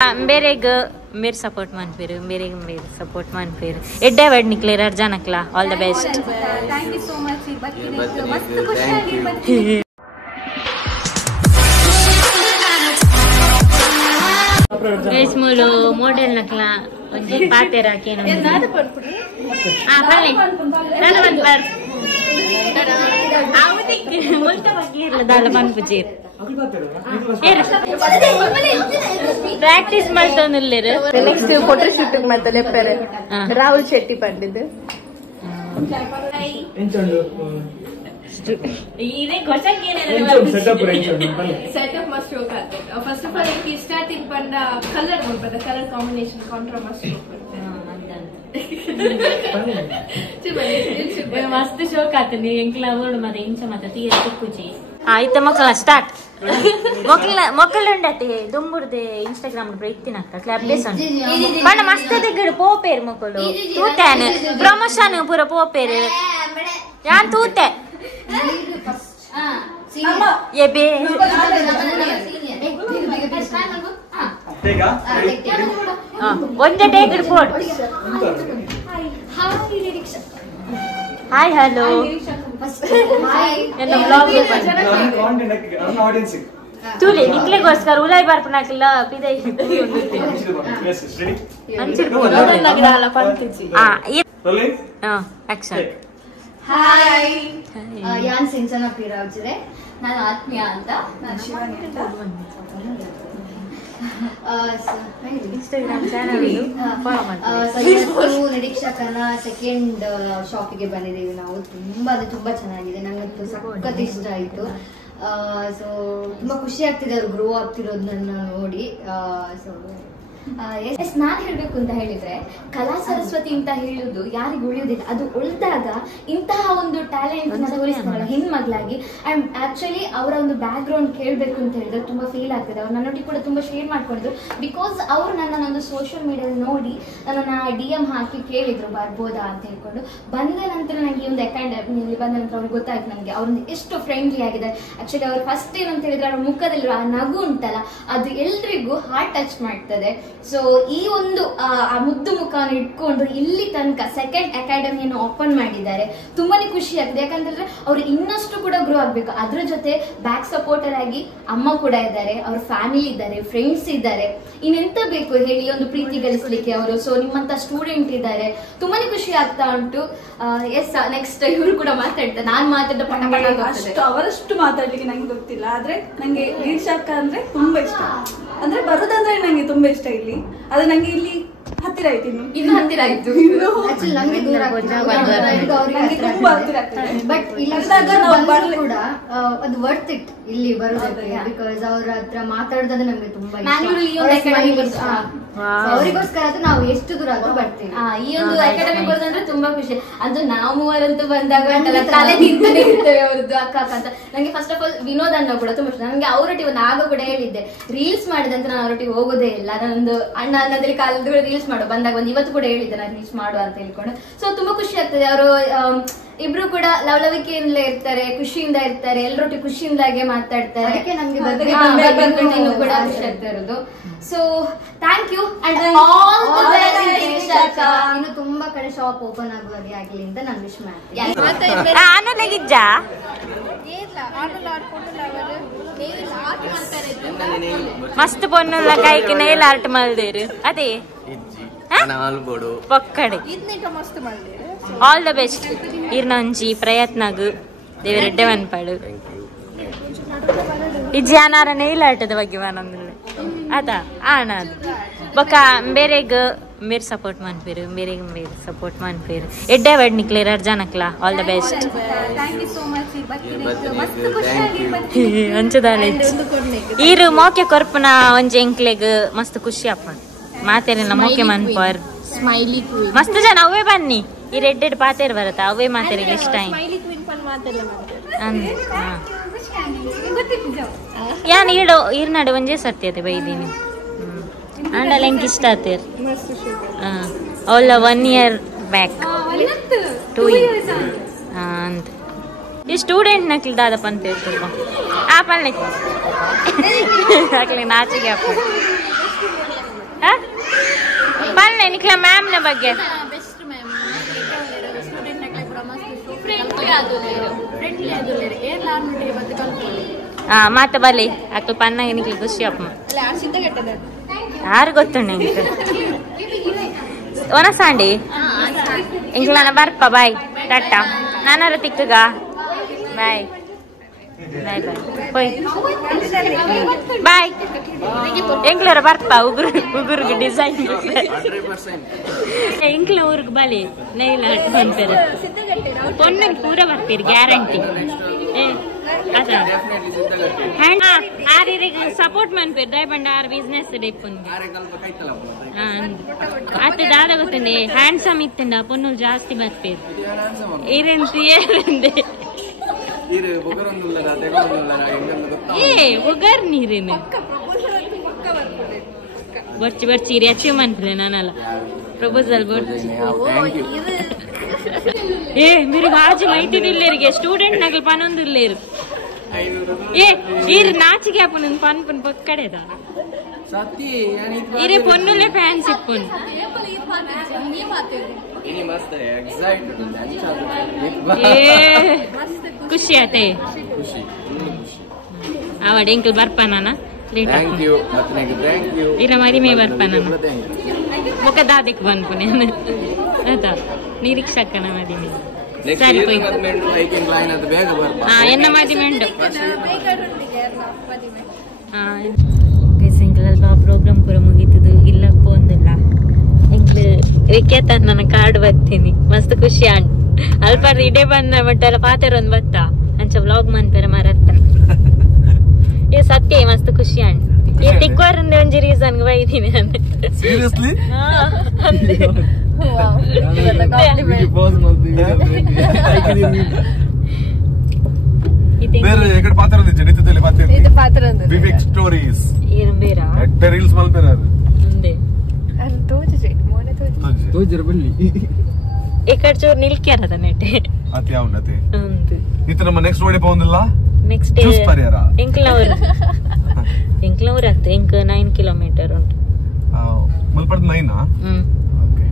ಬೇರೆಗ ಮೇರ್ ಸಪೋರ್ಟ್ ಮಾಡ್ಪೇರು ಬೇರೆಗ ಮೇರ್ ಸಪೋರ್ಟ್ ಮಾಡ್ಪೇರು ಎಡ್ಡೆ ವರ್ಡ್ ನಿಕ್ಲೇರ್ ಅರ್ಜಾನಕ್ಲ all the best thank you so much ಮಸ್ತ್ ಖುಷಿಯಾಗಿ ಮೂಲು ಮೋಡೆಲ್ ನಕ್ಲ ಒಂಜಿ ಪಾತೆರ ಕೇನು ಪ್ರಾಕ್ಟೀಸ್ ಮಾಡ್ತಂದಿಲ್ಲೇರು ನೆಕ್ಸ್ಟ್ ಫೋಟೋ ಶೂಟ್ ಮತ್ತೆ ಲೆಪ್ಪರೆ ರಾಹುಲ್ ಶೆಟ್ಟಿ ಪಂಡಿದ್ದು ಸೆಟಪ್ ಮಸ್ತ್ ಶೋಕ್ ಆಗ್ತದೆ ಫಸ್ಟ್ ಆಫ್ ಆಲ್ ಈ ಸ್ಟಾರ್ಟಿಂಗ್ ಬಂದ ಕಲರ್ ಬರ್ಬದ ಕಲರ್ ಕಾಂಬಿನೇಷನ್ ಕಾಂಟ್ರಾ ಮಸ್ತ್ ಶೋಕ್ ಬರ್ತದೆ ಮಸ್ತ್ ಶೋಕ್ ಆಗ್ತದೆ ಎಂಕ್ಲ ಅವಳು ಮತ್ತೆ ಇಂಚ ಮತ್ತೆ ತೀರ ತುಕ್ಕುಚಿ ಆಯ್ತು ಮಕ್ಕಳ ಸ್ಟಾರ್ಟ್ ಮೊಕ್ಕಲು ಉಂಡತೆ ದುಂಬುರ್ದೆ ಇನ್ಸ್ಟಾಗ್ರಾಮ್ ಇತ್ತಿನಕ್ಕ ಕ್ಲಾಪ್ ಬೇಸನ್ ಬಣ್ಣ ಮಸ್ತ್ ತೆಗಡು ಪೋಪೇರು ಮಕ್ಕಳು ತೂತೇನ್ ಪ್ರಮೋಷನ್ ಪೂರ ಪೋಪೇರು ಯಾನ್ ತೂತೆ ಎಬೆ ಒಂದೇ ಟೇಕ್ ರಿಪೋರ್ಟ್ ಹಾಯ್ ಹಲೋ ನನ್ನ ಬ್ಲಾಗ್ ತೂಲೆ ನಿಕ್ಲೆಗೋಸ್ಕರ ಉಲಾಯ್ ಬರ್ಪನಾಕಿಲ್ಲ ಪಿದೈ ಆಕ್ಷನ್ ಹಾಯ್ ಯಾನ್ ಸಿಂಚನ ಪೀರಾವ್ಜಿರೆ ನಾನು ಆತ್ಮೀಯ ಅಂತ ಇನ್ಸ್ಟಾಗ್ರಾಮ್ ಚಾನಲ್ ನಿರೀಕ್ಷಕನ ಸೆಕೆಂಡ್ ಶಾಪಿಗೆ ಬಂದಿದ್ದೀವಿ ನಾವು. ತುಂಬಾ ಚೆನ್ನಾಗಿದೆ, ನಂಗಂತೂ ಸಖತ್ ಇಷ್ಟ ಆಯ್ತು. ಸೊ ತುಂಬಾ ಖುಷಿ ಆಗ್ತಿದೆ ಅವ್ರು ಗ್ರೋ ಆಗ್ತಿರೋದು ನನ್ನ ನೋಡಿ. ಸೊ ಎಸ್ ನಾನ್ ಹೇಳ್ಬೇಕು ಅಂತ ಹೇಳಿದ್ರೆ ಕಲಾ ಸರಸ್ವತಿ ಅಂತ ಹೇಳುದು ಯಾರಿಗೂ ಉಳಿಯುವುದಿಲ್ಲ. ಅದು ಉಳಿದಾಗ ಇಂತಹ ಒಂದು ಟ್ಯಾಲೆಂಟ್ ತೋರಿಸ್ತಾರಲ್ಲ ಹೆಣ್ಮಗ್ಲಾಗಿ. ಅಂಡ್ ಆಕ್ಚುಲಿ ಅವರ ಒಂದು ಬ್ಯಾಕ್ ಗ್ರೌಂಡ್ ಕೇಳಬೇಕು ಅಂತ ಹೇಳಿದ್ರೆ ತುಂಬಾ ಫೀಲ್ ಆಗ್ತದೆ. ಅವ್ರು ನನ್ನೊಟ್ಟಿಗೆ ಕೂಡ ತುಂಬಾ ಶೇರ್ ಮಾಡ್ಕೊಂಡಿದ್ರು. ಬಿಕಾಸ್ ಅವರು ನನ್ನೊಂದು ಸೋಷಿಯಲ್ ಮೀಡಿಯಾದಲ್ಲಿ ನೋಡಿ ನನ್ನನ್ನ DM ಹಾಕಿ ಕೇಳಿದ್ರು ಬರ್ಬೋದಾ ಅಂತ ಹೇಳ್ಕೊಂಡು. ಬಂದ ನಂತರ ನನಗೆ ಈ ಒಂದು ಅಕಾಡೆಮಿಯಲ್ಲಿ ಬಂದ ನಂತರ ಅವ್ರಿಗೆ ಗೊತ್ತಾಯ್ತು ನನಗೆ ಅವ್ರೊಂದು ಎಷ್ಟು ಫ್ರೆಂಡ್ಲಿ ಆಗಿದ್ದಾರೆ. ಆಕ್ಚುಲಿ ಅವ್ರು ಫಸ್ಟ್ ಏನಂತ ಹೇಳಿದ್ರೆ ಅವ್ರ ಮುಖದಲ್ಲಿರೋ ಆ ನಗು ಉಂಟಲ್ಲ ಅದು ಎಲ್ರಿಗೂ ಹಾರ್ಟ್ ಟಚ್ ಮಾಡ್ತದೆ. ಸೊ ಈ ಒಂದು ಆ ಮುದ್ದು ಮುಖವನ್ನು ಇಟ್ಕೊಂಡು ಇಲ್ಲಿ ತನಕ ಸೆಕೆಂಡ್ ಅಕಾಡೆಮಿಯನ್ನು ಓಪನ್ ಮಾಡಿದ್ದಾರೆ. ತುಂಬಾನೇ ಖುಷಿ ಆಗ್ತದೆ. ಯಾಕಂತಂದ್ರೆ ಅವ್ರು ಇನ್ನಷ್ಟು ಕೂಡ ಗ್ರೋ ಆಗ್ಬೇಕು. ಅದ್ರ ಜೊತೆ ಬ್ಯಾಕ್ ಸಪೋರ್ಟರ್ ಆಗಿ ಅಮ್ಮ ಕೂಡ ಇದ್ದಾರೆ, ಅವ್ರ ಫ್ಯಾಮಿಲಿ ಇದ್ದಾರೆ, ಫ್ರೆಂಡ್ಸ್ ಇದ್ದಾರೆ. ಇನ್ನೆಂತ ಬೇಕು ಹೇಳಿ ಒಂದು ಪ್ರೀತಿ ಗಳಿಸ್ಲಿಕ್ಕೆ ಅವರು. ಸೊ ನಿಮ್ಮಂತ ಸ್ಟೂಡೆಂಟ್ ಇದ್ದಾರೆ. ತುಂಬಾನೇ ಖುಷಿ ಆಗ್ತಾ ಉಂಟು. ಎಸ್ ನೆಕ್ಸ್ಟ್ ಇವರು ಕೂಡ ಮಾತಾಡ್ತಾರೆ. ನಾನ್ ಮಾತಾಡಿದ ಅಷ್ಟು ಅವರಷ್ಟು ಮಾತಾಡ್ಲಿಕ್ಕೆ ನಂಗೆ ಗೊತ್ತಿಲ್ಲ. ಆದ್ರೆ ನಂಗೆ ವೀಕ್ಷಕ ಅಂದ್ರೆ ತುಂಬಾ ಇಷ್ಟ. ಅಂದ್ರೆ ಬರೋದಂದ್ರೆ ನಂಗೆ ತುಂಬಾ ಇಷ್ಟ. ಇಲ್ಲಿ ಅದು ನಂಗೆ ಇಲ್ಲಿ ಹತ್ತಿರ ಆಯ್ತು, ಇನ್ನು ಹತ್ತಿರ ಆಯ್ತು. ನಂಗೆ ದೂರ ತುಂಬಾ ಹತ್ತಿರ ಆಗ್ತದೆ. ಬಟ್ ಇಲ್ಲಿ ಕೂಡ ಅದು ವರ್ತ್ ಇಟ್ ಇಲ್ಲಿ ಬರೋದಕ್ಕೆ. ಬಿಕಾಸ್ ಅವ್ರ ಹತ್ರ ಮಾತಾಡೋದಾದ್ರೆ ನಮ್ಗೆ ತುಂಬಾ ಅವರಿಗೋಸ್ಕರ ಅದು ನಾವು ಎಷ್ಟು ದೂರ ಆದ್ರೂ ಬರ್ತೀವಿ. ಈ ಒಂದು ಅಕಾಡೆಮಿ ಬರೋದಂದ್ರೆ ತುಂಬಾ ಖುಷಿ. ಅದು ನಾವು ಮೂವರಂತೂ ಬಂದಾಗ ತಲೆ ನಿಂತೇ ಇರ್ತೇವೆ ಅವ್ರದ್ದು ಅಕ್ಕ ಅಂತ. ನಂಗೆ ಫಸ್ಟ್ ಆಫ್ ಆಲ್ ವಿನೋದ್ ಅಣ್ಣ ಕೂಡ ತುಂಬಾ ಇಷ್ಟ. ನನಗೆ ಅವರೊಟ್ಟಿಗೆ ಒಂದು ಆಗ ಕೂಡ ಹೇಳಿದ್ದೆ ರೀಲ್ಸ್ ಮಾಡಿದಂತ ನಾನು ಅವರೊಟ್ಟಿಗೆ ಹೋಗೋದೇ ಇಲ್ಲ. ನಾನೊಂದು ಅಣ್ಣ ಅನ್ನೋದ್ರಲ್ಲಿ ಕಾಲದ ರೀಲ್ಸ್ ಮಾಡೋ ಬಂದಾಗ ಒಂದು ಇವತ್ತು ಕೂಡ ಹೇಳಿದ್ದೆ ನಾನು ರೀಲ್ಸ್ ಮಾಡುವ ಅಂತ ಹೇಳ್ಕೊಂಡು. ಸೊ ತುಂಬಾ ಖುಷಿ ಆಗ್ತದೆ. ಅವರು ಇಬ್ರು ಕೂಡ ಲವಲವಿಕೆಯಿಂದಲೇ ಇರ್ತಾರೆ, ಖುಷಿಯಿಂದ ಇರ್ತಾರೆ, ಎಲ್ಲರೊಟ್ಟಿಗೆ ಖುಷಿಯಿಂದಾಗೆ ಮಾತಾಡ್ತಾರೆ. ಅದಕ್ಕೆ ನಮ್ಗೆ ಕೂಡ ಖುಷಿ ಆಗ್ತಾ ಇರೋದು. So thank you and all the best. ಇನ್ನು ತುಂಬಾ ಕಡೆ ಶಾಪ್ ಓಪನ್ ಆಗುವಾಗೆ ಆಗಲಿ ಅಂತ ನಾನು ವಿಶ್ ಮಾಡ್ತೀನಿ. ಮಸ್ತ್ ಪೊನ್ನುಲ್ಲ ಕೈಗೆ ನೈಲ್ ಆರ್ಟ್ ಮಲ್ದೇರು ಅದೇ ಪಕ್ಕಡೆ. ಆಲ್ ದ ಬೆಸ್ಟ್ ಇರ್ನಂಜಿ ಪ್ರಯತ್ನಗು ದೇವರೆಡ್ಡೆ ವನ್ಪಾಡು ಇಜ್ಜಿ ಅನಾರ ನೈಲ್ ಆರ್ಟದ ಬಗ್ಗೆ ಬನ್ನೊಂದಿಲ್ಲ ಆತ ಆಣ ಅದು ಬೊಕ್ಕ ಬೇರೆಗ ಮೇರ್ ಸಪೋರ್ಟ್ ಮಾಡ್ಪೇರು ಬೇರೆಗ ಮೇರ್ ಸಪೋರ್ಟ್ ಮಾಡ್ಪೇರು ಎಡ್ಡೆ ವರ್ಡ್ ನಿಕ್ಲೇರ್ ಅರ್ಜಾನಕ್ಲ ಆಲ್ ದ ಬೆಸ್ಟ್ ಅಂಚದಾಳೆ ಈರು ಮೋಕೆ ಕೊರ್ಪನ ಒಂಜಿ ಎಂಕ್ಲೆಗ್ ಮಸ್ತ್ ಖುಷಿ ಅಪ್ಪ ಮಾತೇರಿಲ್ಲ ಮೋಕೆ ಮನ್ಪರ್ ಸ್ಮೈಲಿ ಮಸ್ತ್ ಜನ ಅವೇ ಬನ್ನಿ ಈ ರೆಡ್ ಪಾತೇರ್ ಬರತ್ತ ಅವೇ ಮಾತೇರಿಗೆ ಇಷ್ಟ ಯಾನ್ ಈಡು ಈರ್ನಾಡು ಒಂಜೇ ಸರ್ತಿ ಬೈದೀನಿ ಆಂಡಲ್ ಎಂಕ್ ಇಷ್ಟ ಆತೇರ್ ಅವಳ 1 year ಬ್ಯಾಕ್ 2 years ಅಂತ ಈ ಸ್ಟೂಡೆಂಟ್ ನಕ್ಲಿ ದಾದಪ್ಪ ಅಂತ ಹೇಳ್ತಿರ್ಬ ಆಪಲ್ ನಾಚಿಗೆ ಅಪ್ಪ ಬನ್ನಿ ನಿಖಿಲ ಮ್ಯಾಮ್ನ ಬಗ್ಗೆ ಬೆಸ್ಟ್ ಮ್ಯಾಮ್ ಸ್ಟೂಡೆಂಟ್ ಫ್ರೆಂಡ್ಲಿ ಆದುಲ್ಲೇರು ಏರ್ಲಾರ್ನೊಟ್ಟಿಗೆ ಬಂದು ಕಲ್ತ್ಕೊಳ್ಳಿ ಮಾತ ಬಲಿ ಅಕ್ಕ ಪನ್ನ ನಿಖಿಲ ಖುಷಿ ಅಪ್ಪ ಯಾರು ಗೊತ್ತುಂಡು ನಿಂಗೆ ಒನಸಾಂಡಿ ಇಂಗ್ಲ ನಾನು ಬರ್ಪ ಬಾಯ್ ಟಾಟ ನಾನಾರ ತಿಕ್ಕಗ ಬಾಯ್ ಬಾಯ್ ಬಾಯ್ ಬಾಯ್ ಎಂಕ್ಲರ ಬರ್ಪ ಉಗುರ್ಗೆ ಡಿಸೈನ್ ಎಂಕ್ಲ ಊರಿಗೆ ಬಲಿ ನೈಲ ಬಂದ್ಪೇರ ಪೊನ್ನಿಗೆ ಪೂರ ಬರ್ತೀರಿ ಗ್ಯಾರಂಟಿ ಸಪೋರ್ಟ್ ಮಾಡ್ಪೇರು ದಯಪಂಡ ಆರ್ ಬಿಸ್ನೆಸ್ ಡೈಪೊಂದು ಅತ್ತ ದಾದ ಗೊತ್ತಂಡೆ ಹ್ಯಾಂಡ್ಸಮ್ ಇತ್ತಂಡ ಪೊನ್ನು ಜಾಸ್ತಿ ಬರ್ಪೇರು ಏರೆಂತು ಏರೆಂದೆ ಒಗರ್ ನೀರೇನು ಬರ್ಚಿ ಬರ್ಚಿ ಇರಿ ಅಚೀವ್ ಮಾಡ್ತಿಲ್ಲ ನಾನಲ್ಲ ಪ್ರಪೋಸಲ್ ಬರ್ಚಿ మీరు బాజు మైతిడిల్లేరు స్టూడెంట్ నగలు పనుందిల్లేరు ఈరు నాచికి అప్పుడు పని పని పక్కడేదా ఇరే పొన్నులే ఫ్యాన్స్ ఇప్పుడు ಖುಷಿ ಆತೆ ಅವಡ ಎಂಕಲ್ ಬರ್ಪಾನ ಇಲ್ಲ ಮರಿ ಮೇ ಬರ್ಪಾನ ಮುಖ ದಾದಿಕ್ ಬಂದ್ಪುನೆ ಆಯ್ತಾ ನಿರೀಕ್ಷಕನ ಮದಿಮೆ ಸರಿ ಪೋಯ್ ಎನ್ನ ಮದಿಮೆ ಉಂಟು ಎಂಕಲ್ ಪ್ರೋಗ್ರಾಮ್ ಪೂರ ಮುಗೀತದು ಇಲ್ಲ ಪೋಂದಿಲ್ಲ ಎಂಕ್ಲು ವಿಕೆತ ನನ್ನ ಕಾರ್ಡ್ ಬರ್ತೀನಿ ಮಸ್ತ್ ಖುಷಿ ಅಂಡ್ ಅಲ್ಪ ಇಡೇ ಬಂದ ಮಟ್ಟೆಲ್ಲ ಪಾತೆರ ಒಂದ್ ಬತ್ತ ಅಂಚ ವ್ಲಾಗ್ ಮನ್ಪೇರ ಮರತ್ತ ಏ ಸತ್ಯ ಮಸ್ತ್ ಖುಷಿ ಅಂಡ್ ಏ ತಿಕ್ವಾರಂದೆ ಒಂಜಿ ರೀಸನ್ ಬೈದೀನಿ ಅಂದೆ ಸೀರಿಯಸ್ಲಿ ಬೇರೆ ಎಕಡೆ ಪಾತ್ರ ಜನಿತದಲ್ಲಿ ಪಾತ್ರ ವಿವೇಕ್ ಸ್ಟೋರೀಸ್ ಏನು ಬೇರೆ ಎಡ್ಡ ರೀಲ್ಸ್ ಮಲ್ಪೇರಾರು ಮುಂದೆ ತೋಜರ ಬಲ್ಲಿ ఇక్కడ చూడు నిల్క్యారద నెట్టే అతి అవునతే ఉంది ఇత ನಮ್ಮ ನೆಕ್ಸ್ಟ್ ಓಡಿ ಪೋಂದಿಲ್ಲ ನೆಕ್ಸ್ಟ್ ಚೂಸ್ ಪರಿಯಾರ ಎಂಕ್ಲವರ್ ಅತ್ತೆ ಎಂಕ 9 ಕಿಲೋಮೀಟರ್ ಉಂಟು ಮಲ್ಪರ್ದ 9 ಓಕೆ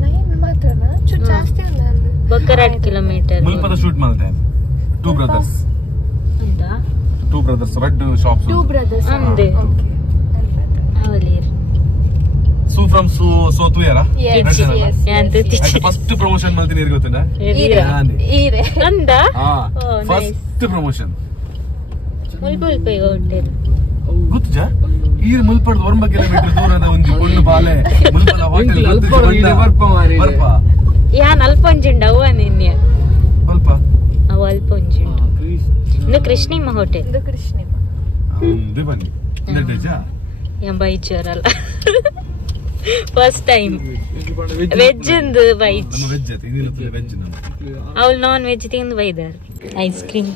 9 ಮಾತ್ರನಾ ಚೂರು ಜಾಸ್ತಿ ಉಂಟು ಬಕ್ಕರ 8 ಕಿಲೋಮೀಟರ್ ಮಲ್ಪದ ಶೂಟ್ ಮಾಡ್ತೆ ಟೂ ಬ್ರದರ್ಸ್ ಅಂತ two brothers red shops two brothers ಅಂದೆ ಓಕೆ ಅವಲೇರ್ ಸೂ ಫ್ರಮ್ ಸೋ ತು ಯಾರ yes ಯಾಂತ ತಿಚ್ಚಿ ಫಸ್ಟ್ ಪ್ರಮೋಷನ್ ಮಾಡ್ತೀನಿ ಇರ್ಗ ಗೊತ್ತೇನಾ ಈರೆ ಅಂದ ಫಸ್ಟ್ ಪ್ರಮೋಷನ್ ಮುಲ್ಪುಲ್ ಪೈ ಹೋಟೆಲ್ ಗೊತ್ತುಜ ಈ ಮುಲ್ಪಡ್ 1 ಕಿಲೋಮೀಟರ್ ದೂರದ ಒಂದು ಪೊಣ್ಣು ಬಾಲೆ ಮುಲ್ಪದ ಹೋಟೆಲ್ ಬರ್ಪ ಯಾನ್ ಅಲ್ಪೊಂಜಿಂಡ ಅವ್ವ ನಿನ್ನೆ ಸ್ವಲ್ಪ ಅವ ಅಲ್ಪೊಂಜಿಂಡ ಇದು ಕೃಷ್ಣಿಮ್ಮ ಹೋಟೆಲ್ ಇದು ಕೃಷ್ಣಿಮ್ಮ ಅಂದೆ ಬನ್ನಿ ಇಂದೆಜ ಯಂ ಬೈಚರಲ್ಲ ಫಸ್ಟ್ ಟೈಮ್ ವೆಜ್ ಇಂದು ಬೈಚ್ ನಮ್ಮ ವೆಜ್ ಐತೆ ಇನ್ನಿಲ್ಲ ವೆಜ್ ನಮ್ಮ ಅವಳು ನಾನ್ ವೆಜ್ ತಿಂದು ಬೈದಾರ ಐಸ್ ಕ್ರೀಮ್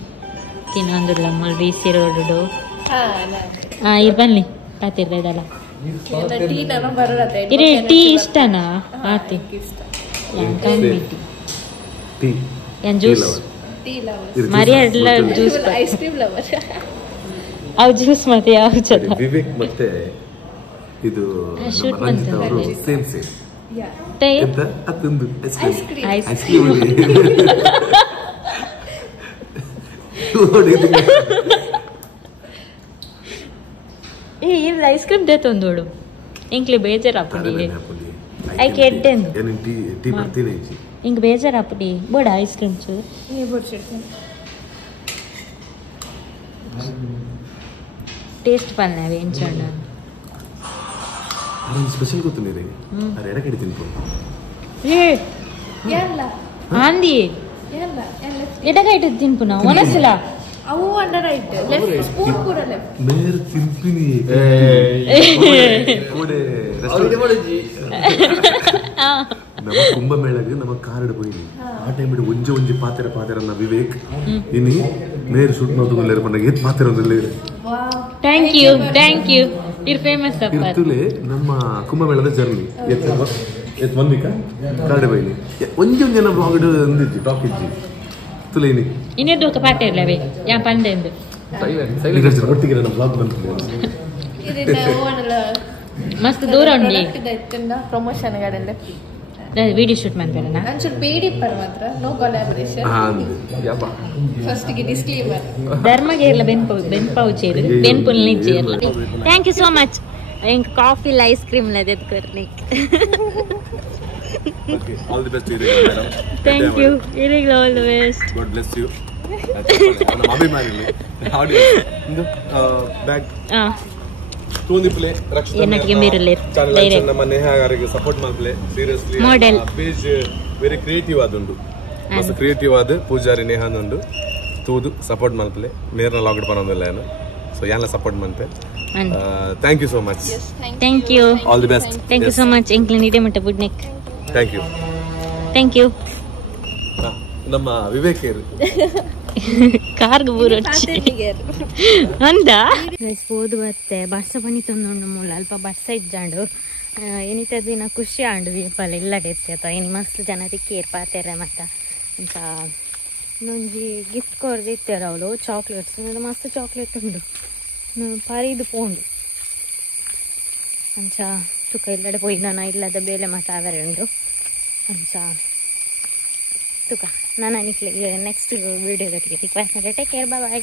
ತಿನ್ನೊಂದಿಲ್ಲ ಮಲ್ ಬಿಸಿ ರೋಡು ಇದು ಬನ್ನಿ ಕಾತಿರ್ದಲ್ಲ ಇರೇ ಟೀ ಇಷ್ಟನಾ ಆತಿ ಟೀ ಏನ್ ಜ್ಯೂಸ್ ಮರಿ ಎಲ್ಲ ಜ್ಯೂಸ್ ಐಸ್ ಕ್ರೀಮ್ ಲವರ್ ಅವ್ ಜ್ಯೂಸ್ ಮತ್ತೆ ಯಾವ ಚದ ವಿವೇಕ್ ಮತ್ತೆ ಇದು ಶೂಟ್ ರಂಜಿತ್ ಅವರು ಸೇಮ್ ಟೈ ಎಂತ ಅತ್ತೊಂದು ಐಸ್ ಕ್ರೀಮ್ ಐಸ್ ಕ್ರೀಮ್ ಏ ಇಲ್ಲ ಐಸ್ ಕ್ರೀಮ್ ದೇತೊಂದೋಡು ಎಂಕ್ಲಿ ಬೇಜಾರಾಪುಡಿ ಐಕೆ ಎಡ್ಡೆಂದು ಟೀ ಬರ್ತೀನಿ ಇಂಕ ಬೇಜಾರಾಪುಡಿ ಬೋಡ ಐಸ್ ಕ್ರೀಮ್ ಚೂ ಟೇಸ್ಟ್ ಪಲ್ಲೆ ಅವೆ ಎಂಚಣ್ಣ ಸ್ಪೆಷಲ್ ಗೊತ್ತು ರೀ ಅರೆ ಎಡಗಡೆ ತಿನ್ಕೊಂಡು ಏ ಆಂದಿ ಎಡಗೈಟು ತಿನ್ಪು ನಾವು ಒನಸಲ ಅವು ಅಂಡರ್ ರೈಟ್ ಲೆಫ್ಟ್ ಸ್ಪೂನ್ ಪೂರ ಲೆಫ್ಟ್ ಮೇರೆ ತಿಂಪಿನಿ ಕೋಡೆ ನಮ್ಮ ಕುಂಭಮೇಳಗೆ ನಮ್ಮ ಕಾರಡ್ ಹೋಯ್ನಿ ಆ ಟೈಮ್ ಒಂಜಿ ಪಾತೆರ ವಿವೇಕ್ ಇನಿ ಮೇರೆ ಶೂಟ್ ಮಾಡ್ಕೊಂಡು ಬಂದಾಗ ಏತ್ ಪಾತೆರ ಥ್ಯಾಂಕ್ ಯು ಇರ್ ಫೇಮಸ್ ಅಪ್ಪ ಇರ್ತುಲೆ ನಮ್ಮ ಕುಂಭಮೇಳದ ಜರ್ನಿ ಎತ್ ಒಂದಿಕ ಕಾರಡ್ ಹೋಯ್ನಿ ಒಂಜಿ ಜನ ಬ್ಲಾಗ್ ಅಂದಿಜ್ಜಿ ಟಾಕ್ ಇಜ್ಜಿ ತುಲೇನಿ ಇನ್ನೆದ್ದು ఒక ಪಾಠ ಇರ್ಲವೆ ಯಾ ಪಂಡೆಂದು ಒಟ್ಟಿಗೆ ನಮ್ಮ ಬ್ಲಾಗ್ ಬಂತು ಇದನ್ನ ಓಡಲ ಮಸ್ತ್ ದೂರ ಉಂಡಿ ಪ್ರಮೋಷನ್ ಗಾಡೆಲ್ಲ ವಿಡಿಯೋ ಶೂಟ್ ಮಾಡ್ಬೇಡ ಒಂಚೂರು ಬೇಡಿ ಪರ್ ಮಾತ್ರ ನೋ ಕೊಲಾಬರೇಷನ್ ಫಸ್ಟ್ ಗೆ ಡಿಸ್ಕ್ಲೇಮರ್ ಧರ್ಮಗೆ ಇರಲ್ಲ ಬೆನ್ಪಾವು ಚೇರು ಬೆನ್ಪುಲ್ ನಿಜ್ಜೆ ಇರಲ್ಲ ಥ್ಯಾಂಕ್ ಯು ಸೋ ಮಚ್ ಇಂಕ ಕಾಫಿ ಐಸ್ ಕ್ರೀಮ್ ಲ ದೆತ್ ಕೊರ್ನಿಕ್ all the best thank you ಇರಿಗ್ all the best God bless you ನಮ್ಮ ಅಭಿಮಾನಿಗಳು ಆಡಿಯನ್ಸ್ ಇಂದು ಬ್ಯಾಗ್ ತೂಂದಿಪ್ಲೆ ರಕ್ಷಣಾ ಏನಕ್ಕೆ ಮೀರಲ್ಲ ಚಾನೆಲ್ ನಮ್ಮ ನೇಹಾ ಅವರಿಗೆ ಸಪೋರ್ಟ್ ಮಾಡ್ಲೆ seriously model page very creative ಆದುಂಡು ಮಸ್ತ್ ಕ್ರಿಯೇಟಿವ್ ಆದ ಪೂಜಾರಿ ನೇಹಾನುಂಡು ತೂದು ಸಪೋರ್ಟ್ ಮಾಡ್ಲೆ ನೇರ್ನ ಲಾಗ್ಡ್ ಬರೋದಿಲ್ಲ ಏನು ಸೊ ಯಾನ್ಲ ಸಪೋರ್ಟ್ ಮಾಡ್ತೆ thank you so much thank you all the best thank you so much ಎಂಕ್ಲ ನಿಡೆ ಮಟ್ಟ ಬುಡ್ನೆಕ್ ಥ್ಯಾಂಕ್ ಯು ನಮ್ಮ ವಿವೇಕ್ ಕಾರ್ಗೆ ಬೂರು ಅಂದ ಓದು ಬತ್ತೆ ಬರ್ಸ ಬನ್ನಿ ತಂದು ಮೂಲ ಅಲ್ಪ ಬರ್ಸ ಇದ್ದಾಂಡು ಏನಿತ ದಿನ ಖುಷಿ ಆಂಡು ದೀಪಲ್ಲ ಇಲ್ಲಡೆ ಎತ್ತ ಏನು ಮಸ್ತ್ ಜನ ತಿಕ್ಕೇರ್ ಪಾತೆರೆ ಮತ್ತ ಅಂತ ಇನ್ನೊಂಜಿ ಗಿಫ್ಟ್ ಕೊರ್ದು ಇತ್ತೇರ ಅವಳು ಚಾಕ್ಲೇಟ್ಸ್ ಮಸ್ತ್ ಚಾಕ್ಲೇಟ್ ಉಂಡು ಪರಿದು ಪೋಂಡು ಅಂಚ ತುಕ ಇಲ್ಲಡೆ ಪೋಯಿ ನಾನು ಇಲ್ಲದ ಬೇಲೆ ಮತ್ತು ಅವರೇ ಉಂಡು ಅಂಚ ತುಕ ನಾನು ನೆಕ್ಸ್ಟ್ ವಿಡಿಯೋದೊಟ್ಟಿಗೆ ಟೇಕ್ ಕೇರ್ ಬಾಯ್.